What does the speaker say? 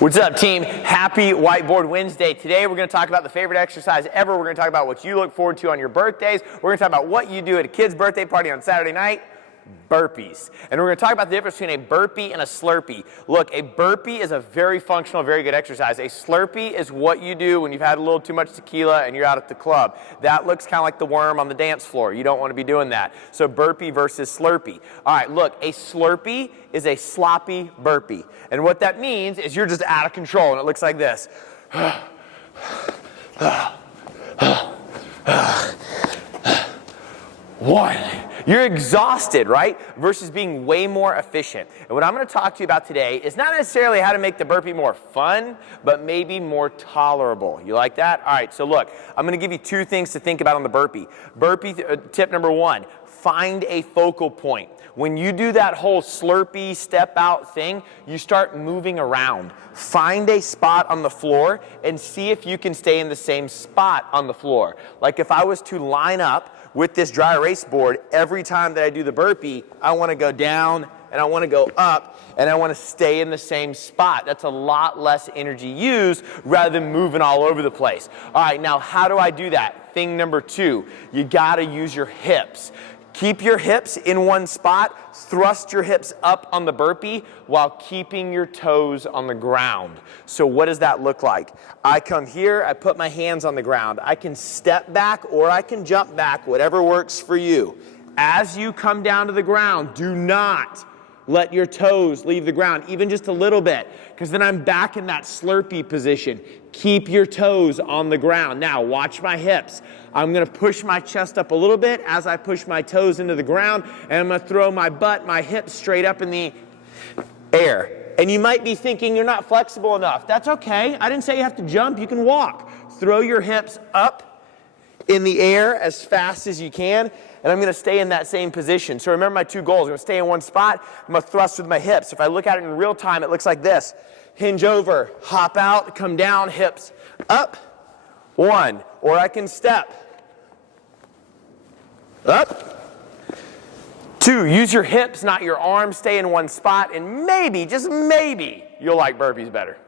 What's up, team? Happy Whiteboard Wednesday. Today we're going to talk about the favorite exercise ever. We're going to talk about what you look forward to on your birthdays. We're going to talk about what you do at a kid's birthday party on Saturday night. Burpees. And we're going to talk about the difference between a burpee and a Slurpee. Look, a burpee is a very functional, very good exercise. A Slurpee is what you do when you've had a little too much tequila and you're out at the club. That looks kind of like the worm on the dance floor. You don't want to be doing that. So burpee versus Slurpee. All right, look, a Slurpee is a sloppy burpee. And what that means is you're just out of control and it looks like this. One. You're exhausted, right? Versus being way more efficient. And what I'm going to talk to you about today is not necessarily how to make the burpee more fun, but maybe more tolerable. You like that? All right, so look, I'm going to give you two things to think about on the burpee. Burpee tip number one, find a focal point. When you do that whole Slurpee step out thing, you start moving around. Find a spot on the floor and see if you can stay in the same spot on the floor. Like if I was to line up with this dry erase board, every time that I do the burpee, I want to go down and I want to go up and I want to stay in the same spot. That's a lot less energy used rather than moving all over the place. All right, now how do I do that? Thing number two, you got to use your hips. Keep your hips in one spot, thrust your hips up on the burpee while keeping your toes on the ground. So what does that look like? I come here, I put my hands on the ground. I can step back or I can jump back, whatever works for you. As you come down to the ground, do not let your toes leave the ground, even just a little bit, because then I'm back in that Slurpee position. Keep your toes on the ground. Now, watch my hips. I'm going to push my chest up a little bit as I push my toes into the ground, and I'm going to throw my butt, my hips straight up in the air. And you might be thinking you're not flexible enough. That's okay. I didn't say you have to jump. You can walk. Throw your hips up in the air as fast as you can, and I'm going to stay in that same position. So remember my two goals. I'm going to stay in one spot. I'm going to thrust with my hips. If I look at it in real time, it looks like this. Hinge over, hop out, come down, hips up, one. Or I can step up, two. Use your hips, not your arms. Stay in one spot, and maybe, just maybe, you'll like burpees better.